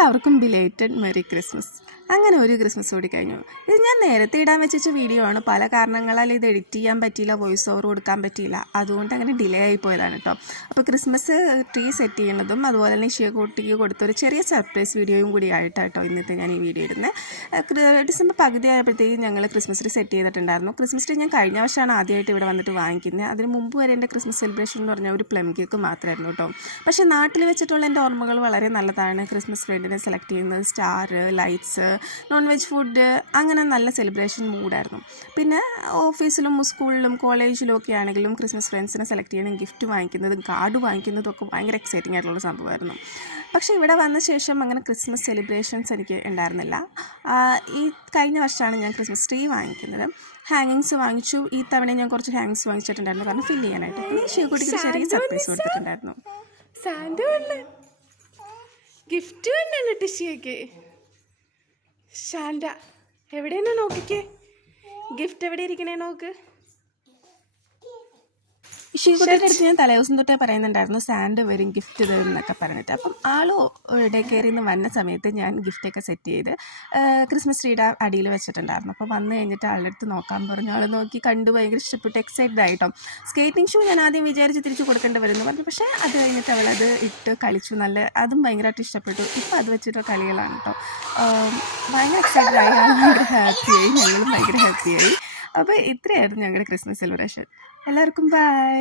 എല്ലാവർക്കും belated merry Christmas. അങ്ങനെ ഒരു ക്രിസ്മസ് കൂടി കഴിഞ്ഞു. ഇത് ഞാൻ നേരത്തെ ഇടാൻ വെച്ച വീഡിയോ ആണ്. പല കാരണങ്ങളാൽ ഇത് എഡിറ്റ് ചെയ്യാൻ പറ്റിയില്ല, വോയിസ് ഓവർ കൊടുക്കാൻ പറ്റിയില്ല. അതുകൊണ്ട് അങ്ങനെ ഡിലേ ആയി പോയതാണ് കേട്ടോ. അപ്പോൾ ക്രിസ്മസ് ട്രീ സെറ്റ് ചെയ്യുന്നതും അതുപോലെ തന്നെ ഷിയക്കുട്ടിക്ക് കൊടുത്തൊരു ചെറിയ സർപ്രൈസ് വീഡിയോയും കൂടി ആയിട്ടാട്ടോ ഇന്നത്തെ ഞാൻ ഈ വീഡിയോ ഇടുന്നത്. ഡിസംബർ പകുതി ആയപ്പോഴത്തേക്കും ഞങ്ങൾ ക്രിസ്മസ് ട്രീ സെറ്റ് ചെയ്തിട്ടുണ്ടായിരുന്നു. ക്രിസ്മസ് ട്രീ ഞാൻ കഴിഞ്ഞ വർഷമാണ് ആദ്യമായിട്ട് ഇവിടെ വന്നിട്ട് വാങ്ങിക്കുന്നത്. അതിന് മുമ്പ് വരെ എൻ്റെ ക്രിസ്മസ് സെലിബ്രേഷൻ എന്ന് പറഞ്ഞാൽ ഒരു പ്ലം കേക്ക് മാത്രമായിരുന്നു കേട്ടോ. പക്ഷേ നാട്ടിൽ വെച്ചിട്ടുള്ള എൻ്റെ ഓർമ്മകൾ വളരെ നല്ലതാണ്. ക്രിസ്മസ് ഫ്രണ്ടിനെ സെലക്ട് ചെയ്യുന്നത്, star, lights, non veg food, അങ്ങനെ നല്ല സെലിബ്രേഷൻ മൂഡായിരുന്നു. പിന്നെ ഓഫീസിലും സ്കൂളിലും കോളേജിലും ഒക്കെ ആണെങ്കിലും ക്രിസ്മസ് ഫ്രണ്ട്സിനെ സെലക്ട് ചെയ്യണം, ഗിഫ്റ്റ് വാങ്ങിക്കുന്നതും കാർഡ് വാങ്ങിക്കുന്നതും ഒക്കെ ഭയങ്കര എക്സൈറ്റിംഗ് ആയിട്ടുള്ള സംഭവമായിരുന്നു. പക്ഷേ ഇവിടെ വന്ന ശേഷം അങ്ങനെ ക്രിസ്മസ് സെലിബ്രേഷൻസ് എനിക്ക് ഉണ്ടായിരുന്നില്ല. ഈ കഴിഞ്ഞ വർഷമാണ് ഞാൻ ക്രിസ്മസ് ട്രീ വാങ്ങിക്കുന്നത്. ഹാങ്ങിങ്സ് വാങ്ങിച്ചു. ഈ തവണ ഞാൻ കുറച്ച് ഹാങ്ങിങ്സ് വാങ്ങിച്ചിട്ടുണ്ടായിരുന്നു, കാരണം ഫില്ല് ചെയ്യാനായിട്ട്. പിന്നെ ഷിയക്കുട്ടിക്ക് ചെറിയ സർപ്രൈസ് കൊടുത്തിട്ടുണ്ടായിരുന്നു. ഗിഫ്റ്റ് വേണ്ടല്ലോ ടിഷിയൊക്കെ. ശാന്ത എവിടെയെന്നാ നോക്കിക്കേ, ഗിഫ്റ്റ് എവിടെ ഇരിക്കണേ നോക്ക്. ഷിയക്കുട്ടിയുടെ അടുത്ത് ഞാൻ തലേദിവസം തൊട്ടേ പറയുന്നുണ്ടായിരുന്നു സാൻഡ് വരും, ഗിഫ്റ്റ് തരും എന്നൊക്കെ പറഞ്ഞിട്ട്. അപ്പം ആളോ ഡേ കെയറിൽ നിന്ന് വന്ന സമയത്ത് ഞാൻ ഗിഫ്റ്റൊക്കെ സെറ്റ് ചെയ്ത് ക്രിസ്മസ് ട്രീയുടെ അടിയിൽ വെച്ചിട്ടുണ്ടായിരുന്നു. അപ്പോൾ വന്നു കഴിഞ്ഞിട്ട് ആളുടെ അടുത്ത് നോക്കാൻ പറഞ്ഞു. ആൾ നോക്കി കണ്ടു, ഭയങ്കര ഇഷ്ടപ്പെട്ടു, എക്സൈറ്റഡ് ആയിട്ടോ. സ്കേറ്റിംഗ് ഷൂ ഞാൻ ആദ്യം വിചാരിച്ച് തിരിച്ച് കൊടുക്കേണ്ടി വരുന്നു പറഞ്ഞു. പക്ഷേ അത് കഴിഞ്ഞിട്ട് അവളത് ഇട്ട് കളിച്ചു, അതും ഭയങ്കരമായിട്ട് ഇഷ്ടപ്പെട്ടു. ഇപ്പം അത് വെച്ചിട്ട് കളികളാണ് കേട്ടോ. ഭയങ്കര എക്സൈറ്റഡ് ആയി, ഭയങ്കര ഹാപ്പിയായി, ഞങ്ങളും ഭയങ്കര ഹാപ്പിയായി. അപ്പോൾ ഇത്രയായിരുന്നു ഞങ്ങളുടെ ക്രിസ്മസ് സെലിബ്രേഷൻ. എല്ലാവർക്കും ബൈ.